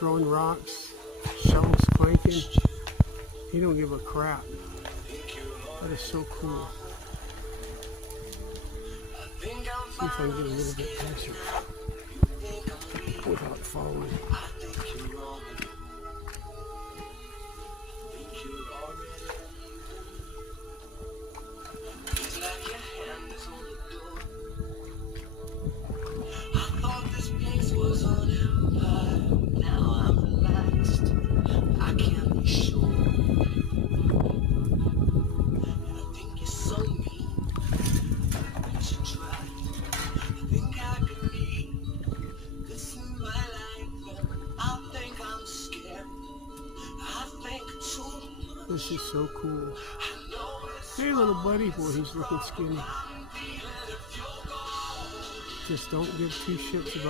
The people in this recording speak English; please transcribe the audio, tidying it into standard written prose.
throwing rocks, shovels clanking. He don't give a crap. That is so cool. See if I can get a little bit closer without falling. This is so cool. Hey little buddy, boy, he's looking skinny. Just don't give two shits about